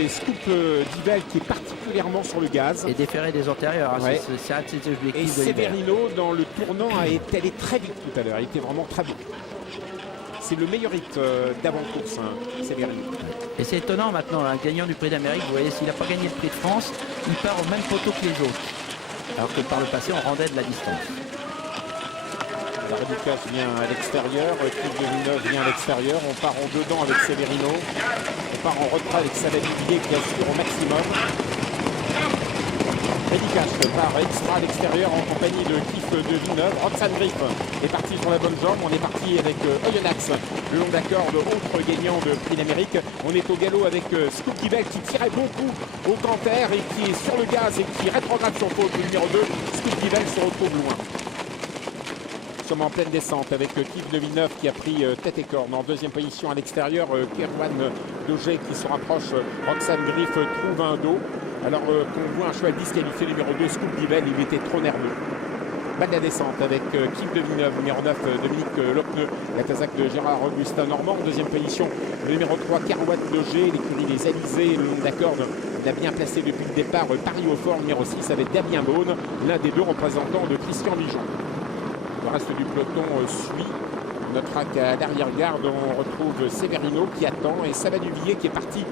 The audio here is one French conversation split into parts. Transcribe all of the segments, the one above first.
c'est Scoop Divel qui est particulièrement sur le gaz. Et déféré des antérieurs, hein, Ouais. c'est un de ses objectifs. Et de l'hiver. Severino, dans le tournant, a été allé très vite tout à l'heure. Il était vraiment très bon. C'est le meilleur hit d'avant-course, hein, Severino. Et c'est étonnant maintenant, un gagnant du Prix d'Amérique, vous voyez, s'il n'a pas gagné le Prix de France, il part au même poteau que les autres. Alors que par le passé, on rendait de la distance. La Redicas vient à l'extérieur, Cliff de Villeneuve vient à l'extérieur. On part en dedans avec Severino. On part en retrait avec Saladivier qui assure au maximum. Redicas part extra à l'extérieur en compagnie de Cliff de Villeneuve. Roxane Griff est parti sur la bonne jambe. On est parti avec Oyonnax, le long d'accord de autre gagnant de Prix d'Amérique. On est au galop avec Scoop Divel qui tirait beaucoup au canter et qui est sur le gaz et qui rétrograde son faute. Le numéro 2, Scoop Divel se retrouve loin. Nous sommes en pleine descente avec Cliff de Villeneuve qui a pris tête et corne. En deuxième position à l'extérieur, Kerwan Dogé qui se rapproche. Roxane Griff trouve un dos. Alors qu'on voit un cheval disqualifié numéro 2, Scoop Divel, il était trop nerveux. Bas de la descente avec Cliff de Villeneuve, numéro 9, Dominique Lopneux, la casaque de Gérard Augustin Normand. En deuxième position, le numéro 3, Kerwan Dogé, l'écurie des Alizés, le long de la corde. Il a bien placé depuis le départ Paris au fort, numéro 6, avec Damien Beaune, l'un des deux représentants de Christian Mijon. Le reste du peloton suit. Notre rack à l'arrière-garde, on retrouve Severino qui attend et Savaduvier qui est parti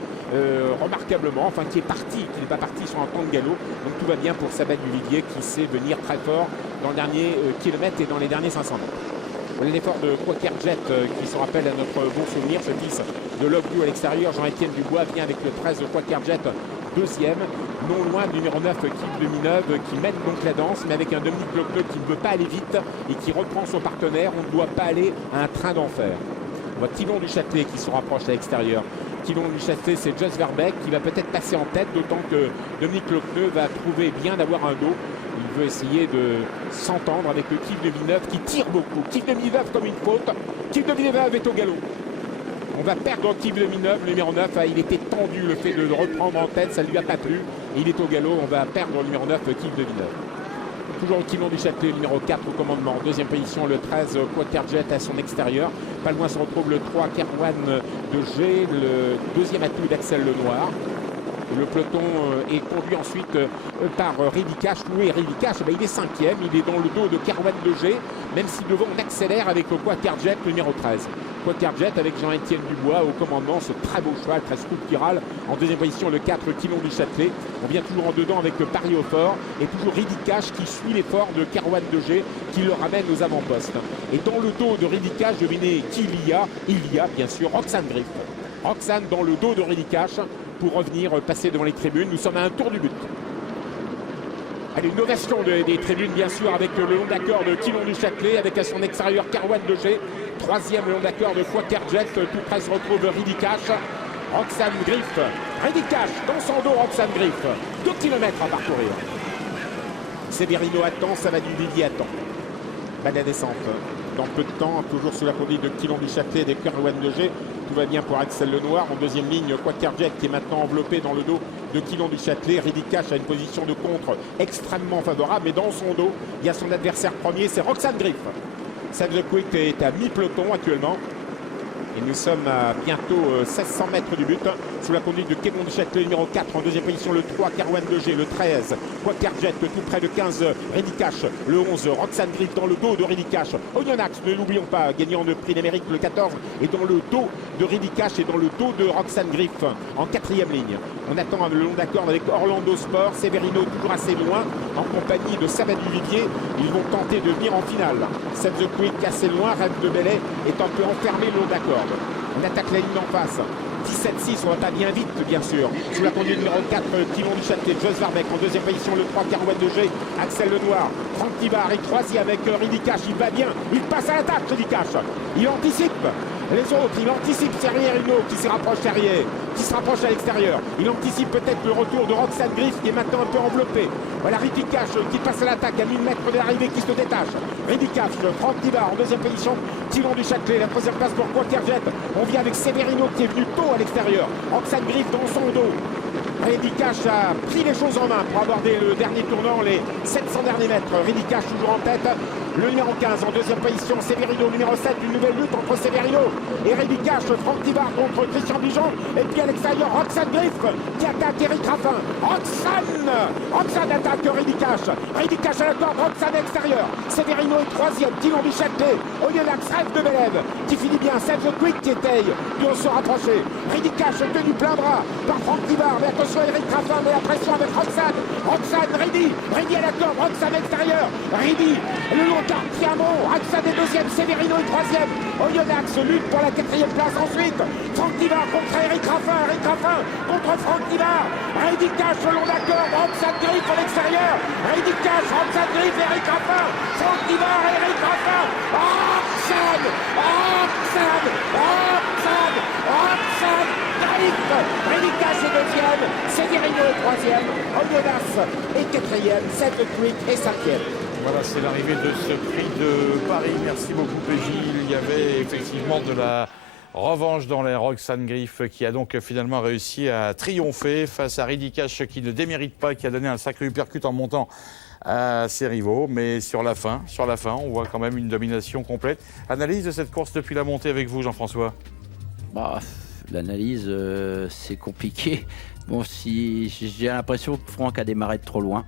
remarquablement, enfin qui est parti, qui n'est pas parti sur un temps de galop. Donc tout va bien pour Savaduvier qui sait venir très fort dans le dernier kilomètre et dans les derniers 500 mètres. Voilà l'effort de Quaker Jet qui se rappelle à notre bon souvenir, ce fils de Loglu à l'extérieur. Jean-Étienne Dubois vient avec le 13 de Quaker Jet, deuxième. Non loin du numéro 9, Cliff de Villeneuve, qui mène donc la danse, mais avec un Dominique Lopneux qui ne veut pas aller vite et qui reprend son partenaire. On ne doit pas aller à un train d'enfer. On voit Thilon du Châtelet qui se rapproche à l'extérieur. Thilon du Châtelet, c'est Jos Verbeek qui va peut-être passer en tête, d'autant que Dominique Lopneux va trouver bien d'avoir un dos. Il veut essayer de s'entendre avec le Cliff de Villeneuve qui tire beaucoup. Cliff de Villeneuve comme une faute. Cliff de Villeneuve est au galop. On va perdre Cliff de Villeneuve, le numéro 9. Il était tendu, le fait de le reprendre en tête, ça ne lui a pas plu. Et il est au galop, on va perdre le numéro 9, Cliff de Villeneuve. Toujours Thilon du Châtelet, numéro 4 au commandement. Deuxième position, le 13, Quaker Jet à son extérieur. Pas loin se retrouve le 3, Kerwan Dogé, le deuxième atout d'Axel Lenoir. Le peloton est conduit ensuite par Ridicache. Louis Ridicache, il est cinquième, il est dans le dos de Kerwan Dogé, même si devant on accélère avec Quaker Jet, le numéro 13. Quaker Jet avec Jean-Étienne Dubois au commandement, ce très beau cheval, très sculptural. En deuxième position, le 4, Thilon du Châtelet. On vient toujours en dedans avec le Paris au fort et toujours Ridicache qui suit l'effort de Kerwan Dogé qui le ramène aux avant-postes. Et dans le dos de Ridicache, devinez qui il y a bien sûr Roxane Griff. Roxane dans le dos de Ridicache pour revenir passer devant les tribunes. Nous sommes à un tour du but. Allez, une ovation des tribunes, bien sûr, avec le long d'accord de Thilon du Châtelet, avec à son extérieur Kerwan Dogé. Troisième le long d'accord de Quaker Jet, tout près se retrouve Ridicache. Roxane Griff. Ridicache dans son dos, Roxane Griff. 2 kilomètres à parcourir. Severino attend, Savaduvier attend. Bas de la descente. Dans peu de temps, toujours sous la conduite de Thilon du Châtelet et de Kerwan Dogé. Tout va bien pour Axel Lenoir. En deuxième ligne, Quaker Jet qui est maintenant enveloppé dans le dos de Thilon du Châtelet. Ridicache a une position de contre extrêmement favorable. Mais dans son dos, il y a son adversaire premier, c'est Roxane Griff. Save the Quick est à mi-peloton actuellement. Et nous sommes à bientôt 1600 mètres du but. Sous la conduite de Thilon du Châtelet, numéro 4. En deuxième position, le 3, Kerwan Dogé. Le 13, Quaker Jet, tout près de 15, Ridicache. Le 11, Roxane Griff dans le dos de Ridicache. Oyonnax, ne l'oublions pas, gagnant de Prix d'Amérique, le 14. Et dans le dos de Ridicache et dans le dos de Roxane Griff. En quatrième ligne. On attend le long d'accord avec Orlando Sport. Severino toujours assez loin. En compagnie de Savaduvier. Ils vont tenter de venir en finale. Save the Quick assez loin. Rêve de Belay est un peu enfermé le long d'accord. On attaque la ligne d'en face. 17-6, on va pas bien vite, bien sûr. Sous la conduite numéro 4, Thilon du Châtelet, Jos Verbeek. En deuxième position, le 3, Kerwan Dogé, Axel Lenoir. Franck Tivard est troisième avec Ridicache. Il va bien. Il passe à l'attaque, Ridicache. Il anticipe les autres. Il anticipe Serrier Hinault qui se rapproche Serrier, qui se rapproche à l'extérieur. Il anticipe peut-être le retour de Roxane Griff qui est maintenant un peu enveloppé. Voilà Ridicache qui passe à l'attaque à 1000 mètres de l'arrivée qui se détache. Ridicache, Franck Tivard en deuxième position. Thilon du Châtelet, la troisième place pour Quaker Jet. On vient avec Severino qui est venu tôt à l'extérieur. Roxane Griff dans son dos. Ridicache a pris les choses en main pour aborder le dernier tournant, les 700 derniers mètres. Ridicache toujours en tête. Le numéro 15 en deuxième position, Severino. Numéro 7, une nouvelle lutte entre Severino et Rémi Cash. Franck Tivard contre Christian Bijon. Et puis à l'extérieur, Roxane Griff qui attaque Eric Raffin. Roxane attaque Rémi Cash. Rémi Cash à la corde, Roxane à l'extérieur. Severino est troisième. Dylan Bichette. Oyonnax rêve de Bélève qui finit bien. Sergio Quick qui essaye de se rapprocher. Rémi Cash tenu plein bras par Franck Tivard. Mais attention, Eric Raffin met la pression avec Roxane. Rémi à la corde, Roxane à l'extérieur. Rémi, le long carte Piamont. Roxane est deuxième, Severino est troisième. Oyonnax lutte pour la quatrième place ensuite. Franck Tivard contre Eric Raffin. Eric Raffin contre Franck Tivard. Rémi Cash le long de la corde. Roxane Griff à l'extérieur. Rémi Cash, Roxane Griff, Eric Raffin. Franck Tivard et Eric Raffin. Roxane Griff. Rémi Cash est deuxième. Severino est troisième. Oyonnax est quatrième. Sergio Quick est cinquième. Voilà, c'est l'arrivée de ce prix de Paris. Merci beaucoup, Gilles. Il y avait effectivement de la revanche dans les Roxane Griff qui a donc finalement réussi à triompher face à Rémi Cash qui ne démérite pas, qui a donné un sacré uppercut en montant à ses rivaux. Mais sur la fin, on voit quand même une domination complète. Analyse de cette course depuis la montée avec vous, Jean-François. L'analyse, c'est compliqué. Bon, si j'ai l'impression que Franck a démarré de trop loin.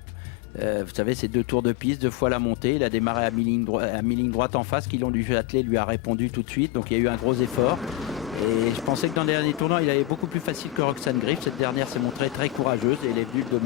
Vous savez, c'est 2 tours de piste, 2 fois la montée. Il a démarré à mi-ligne droite en face, qui l'ont dû atteler, lui a répondu tout de suite. Donc il y a eu un gros effort. Et je pensais que dans le dernier tournant, il avait beaucoup plus facile que Roxane Griff. Cette dernière s'est montrée très courageuse et elle est venue le dominer.